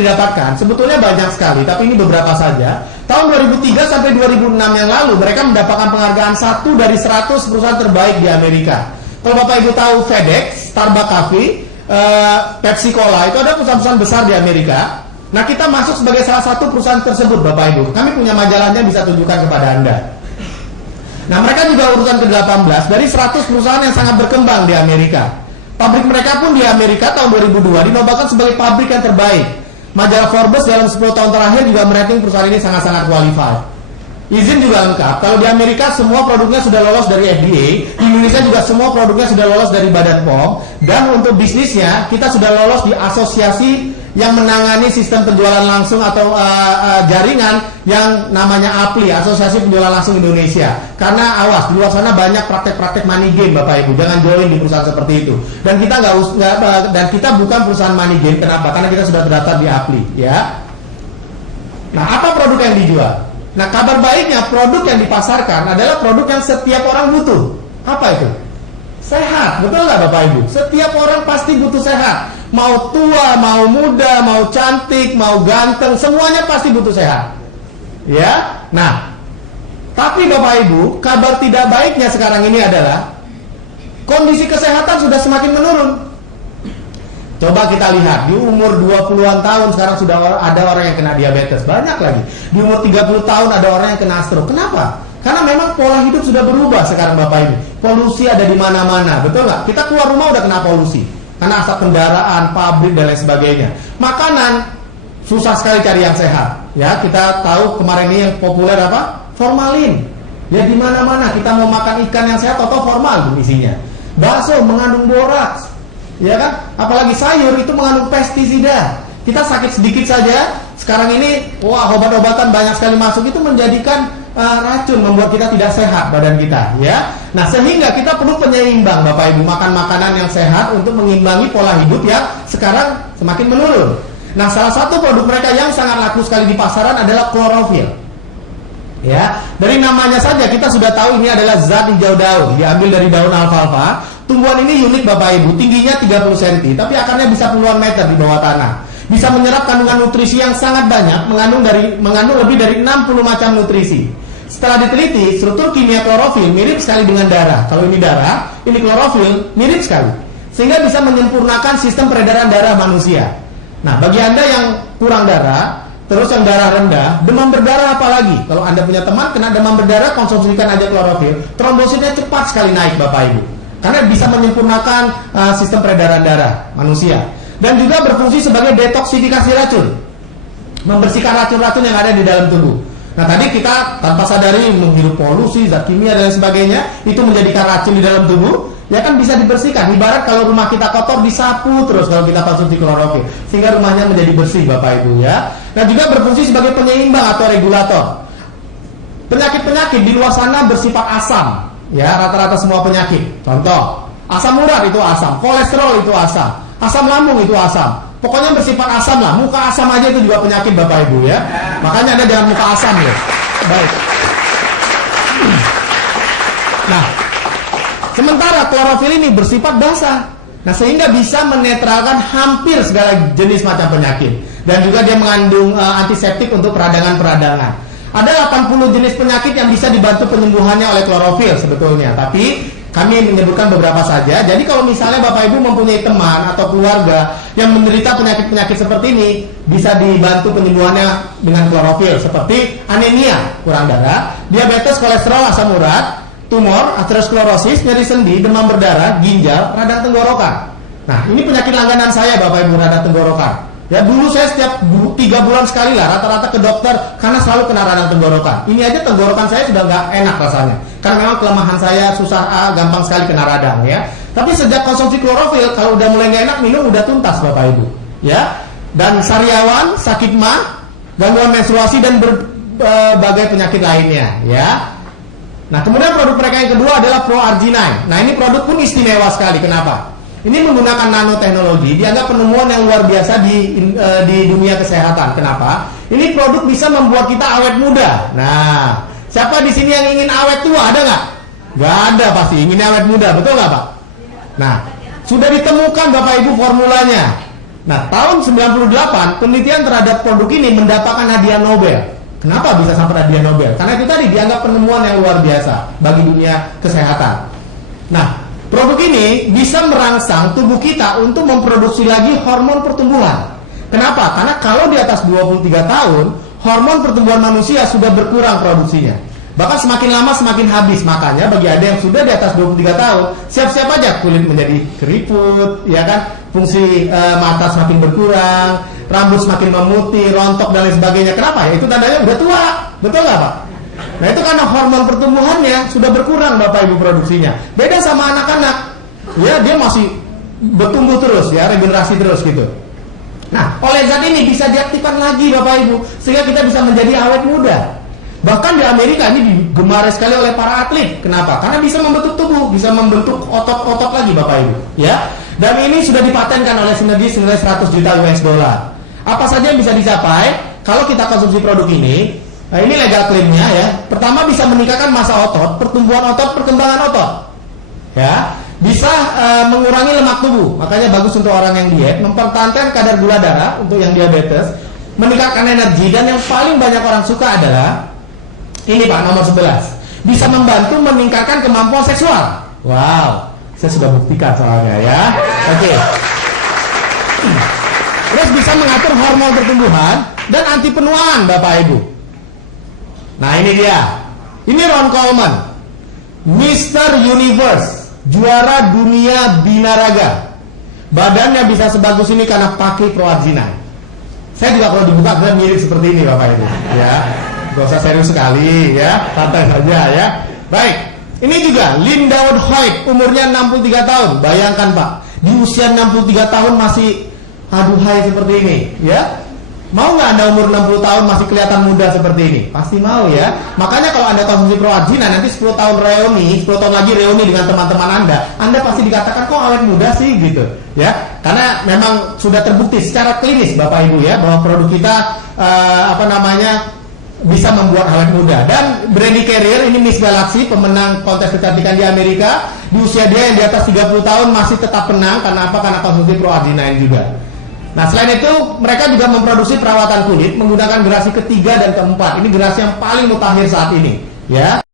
didapatkan sebetulnya banyak sekali, tapi ini beberapa saja. Tahun 2003 sampai 2006 yang lalu mereka mendapatkan penghargaan 1 dari 100 perusahaan terbaik di Amerika. Kalau Bapak Ibu tahu FedEx, Starbucks Coffee, Pepsi Cola, itu ada perusahaan-perusahaan besar di Amerika. Nah, kita masuk sebagai salah satu perusahaan tersebut, Bapak Ibu. Kami punya majalahnya, bisa tunjukkan kepada Anda. Nah, mereka juga urutan ke-18 dari 100 perusahaan yang sangat berkembang di Amerika. Pabrik mereka pun di Amerika tahun 2002 dinobatkan sebagai pabrik yang terbaik. Majalah Forbes dalam 10 tahun terakhir juga merating perusahaan ini sangat-sangat qualified. Izin juga lengkap. Kalau di Amerika semua produknya sudah lolos dari FDA, di Indonesia juga semua produknya sudah lolos dari Badan POM, dan untuk bisnisnya kita sudah lolos di asosiasi yang menangani sistem penjualan langsung atau jaringan yang namanya APLI, Asosiasi Penjualan Langsung Indonesia. Karena awas, di luar sana banyak praktek-praktek money game, Bapak Ibu. Jangan join di perusahaan seperti itu. Dan kita kita bukan perusahaan money game. Kenapa? Karena kita sudah terdaftar di APLI, ya. Nah, apa produk yang dijual? Nah, kabar baiknya produk yang dipasarkan adalah produk yang setiap orang butuh. Apa itu? Sehat, betul nggak Bapak Ibu? Setiap orang pasti butuh sehat. Mau tua, mau muda, mau cantik, mau ganteng, semuanya pasti butuh sehat. Ya, nah, tapi Bapak Ibu, kabar tidak baiknya sekarang ini adalah kondisi kesehatan sudah semakin menurun. Coba kita lihat, di umur 20-an tahun sekarang sudah ada orang yang kena diabetes, banyak lagi. Di umur 30 tahun ada orang yang kena stroke. Kenapa? Karena memang pola hidup sudah berubah sekarang Bapak Ibu. Polusi ada di mana-mana, betul nggak? Kita keluar rumah udah kena polusi. Karena asap kendaraan, pabrik dan lain sebagainya. Makanan susah sekali cari yang sehat. Ya, kita tahu kemarin ini yang populer apa? Formalin. Ya di mana-mana kita mau makan ikan yang sehat atau formal isinya. Bakso mengandung boraks. Ya kan? Apalagi sayur itu mengandung pestisida. Kita sakit sedikit saja, sekarang ini wah obat-obatan banyak sekali masuk, itu menjadikan racun, membuat kita tidak sehat badan kita, ya. Nah, sehingga kita perlu penyeimbang Bapak Ibu, makan makanan yang sehat untuk mengimbangi pola hidup yang sekarang semakin menurun. Nah, salah satu produk mereka yang sangat laku sekali di pasaran adalah klorofil. Ya, dari namanya saja kita sudah tahu ini adalah zat hijau daun, diambil dari daun alfalfa. Tumbuhan ini unik Bapak Ibu, tingginya 30 cm, tapi akarnya bisa puluhan meter di bawah tanah. Bisa menyerap kandungan nutrisi yang sangat banyak, mengandung lebih dari 60 macam nutrisi. Setelah diteliti, struktur kimia klorofil mirip sekali dengan darah. Kalau ini darah, ini klorofil, mirip sekali. Sehingga bisa menyempurnakan sistem peredaran darah manusia. Nah, bagi Anda yang kurang darah, terus yang darah rendah, demam berdarah apalagi. Kalau Anda punya teman kena demam berdarah, konsumsikan aja klorofil. Trombositnya cepat sekali naik Bapak Ibu. Karena bisa menyempurnakan sistem peredaran darah manusia. Dan juga berfungsi sebagai detoksifikasi racun, membersihkan racun-racun yang ada di dalam tubuh. Nah, tadi kita tanpa sadari menghirup polusi, zat kimia dan sebagainya, itu menjadikan racun di dalam tubuh. Ya kan bisa dibersihkan. Ibarat kalau rumah kita kotor, disapu terus kalau kita konsumsi klorofil, sehingga rumahnya menjadi bersih Bapak Ibu, ya. Nah, juga berfungsi sebagai penyeimbang atau regulator. Penyakit-penyakit di luar sana bersifat asam, ya, rata-rata semua penyakit. Contoh, asam urat itu asam, kolesterol itu asam, asam lambung itu asam. Pokoknya bersifat asam lah. Muka asam aja itu juga penyakit Bapak Ibu, ya. Makanya Anda jangan muka asam ya. Baik. Nah, sementara klorofil ini bersifat basah. Nah, sehingga bisa menetralkan hampir segala jenis macam penyakit. Dan juga dia mengandung antiseptik untuk peradangan-peradangan. Ada 80 jenis penyakit yang bisa dibantu penyembuhannya oleh klorofil sebetulnya. Tapi kami menyebutkan beberapa saja. Jadi kalau misalnya Bapak Ibu mempunyai teman atau keluarga yang menderita penyakit-penyakit seperti ini, bisa dibantu penyembuhannya dengan klorofil. Seperti anemia, kurang darah, diabetes, kolesterol, asam urat, tumor, aterosklerosis, nyeri sendi, demam berdarah, ginjal, radang tenggorokan. Nah, ini penyakit langganan saya Bapak Ibu, radang tenggorokan. Ya, dulu saya setiap 3 bulan sekali lah rata-rata ke dokter karena selalu kena radang tenggorokan. Ini aja tenggorokan saya sudah nggak enak rasanya. Karena memang kelemahan saya susah, gampang sekali kena radang, ya. Tapi sejak konsumsi klorofil, kalau udah mulai nggak enak, minum udah tuntas Bapak Ibu, ya. Dan sariawan, sakit mah, gangguan menstruasi dan berbagai penyakit lainnya, ya. Nah, kemudian produk mereka yang kedua adalah ProArginine. Nah, ini produk pun istimewa sekali. Kenapa? Ini menggunakan nanoteknologi, dianggap penemuan yang luar biasa di dunia kesehatan. Kenapa? Ini produk bisa membuat kita awet muda. Nah, siapa di sini yang ingin awet tua? Ada nggak? Nggak ada pasti. Ingin awet muda, betul nggak Pak? Nah, sudah ditemukan Bapak Ibu formulanya. Nah, tahun 98 penelitian terhadap produk ini mendapatkan hadiah Nobel. Kenapa bisa sampai hadiah Nobel? Karena itu tadi dianggap penemuan yang luar biasa bagi dunia kesehatan. Nah, produk ini bisa merangsang tubuh kita untuk memproduksi lagi hormon pertumbuhan. Kenapa? Karena kalau di atas 23 tahun, hormon pertumbuhan manusia sudah berkurang produksinya. Bahkan semakin lama semakin habis. Makanya bagi Anda yang sudah di atas 23 tahun, siap-siap aja kulit menjadi keriput, ya kan? Fungsi mata semakin berkurang, rambut semakin memutih, rontok dan lain sebagainya. Kenapa? Ya itu tandanya udah tua. Betul nggak, Pak? Nah, itu karena hormon pertumbuhannya sudah berkurang, Bapak Ibu, produksinya. Beda sama anak-anak. Ya, dia masih bertumbuh terus, ya, regenerasi terus gitu. Nah, oleh zat ini bisa diaktifkan lagi, Bapak Ibu, sehingga kita bisa menjadi awet muda. Bahkan di Amerika ini digemari sekali oleh para atlet. Kenapa? Karena bisa membentuk tubuh, bisa membentuk otot-otot lagi, Bapak Ibu. Ya, dan ini sudah dipatenkan oleh Synergy senilai 100 juta US dollar. Apa saja yang bisa dicapai kalau kita konsumsi produk ini? Nah, ini legal klaimnya ya. Pertama, bisa meningkatkan massa otot, pertumbuhan otot, perkembangan otot. Ya, bisa mengurangi lemak tubuh. Makanya bagus untuk orang yang diet, mempertahankan kadar gula darah untuk yang diabetes, meningkatkan energi, dan yang paling banyak orang suka adalah ini, Pak, nomor 11. Bisa membantu meningkatkan kemampuan seksual. Wow, saya sudah buktikan soalnya ya. Oke. Terus bisa mengatur hormon pertumbuhan dan anti penuaan, Bapak Ibu. Nah, ini dia. Ini Ron Coleman, Mr. Universe, juara dunia binaraga. Badannya bisa sebagus ini karena pakai proarginine. Saya juga kalau dibuka dia mirip seperti ini, Bapak Ibu. Ya. Gak usah serius sekali ya, santai saja ya. Baik, ini juga Linda Hoyt, umurnya 63 tahun. Bayangkan, Pak, di usia 63 tahun masih aduhai seperti ini ya. Mau nggak Anda umur 60 tahun masih kelihatan muda seperti ini? Pasti mau ya. Makanya kalau Anda konsumsi proarginine, nanti 10 tahun reuni, 10 tahun lagi reuni dengan teman-teman Anda pasti dikatakan kok awet muda sih gitu ya. Karena memang sudah terbukti secara klinis, Bapak Ibu ya, bahwa produk kita bisa membuat awet muda. Dan Brandy Carrier, ini Miss Galaxy, pemenang kontes kecantikan di Amerika, di usia dia yang di atas 30 tahun masih tetap tenang. Karena apa? Karena konsumsi proarginine juga. Nah, selain itu mereka juga memproduksi perawatan kulit menggunakan generasi ketiga dan keempat. Ini generasi yang paling mutakhir saat ini ya.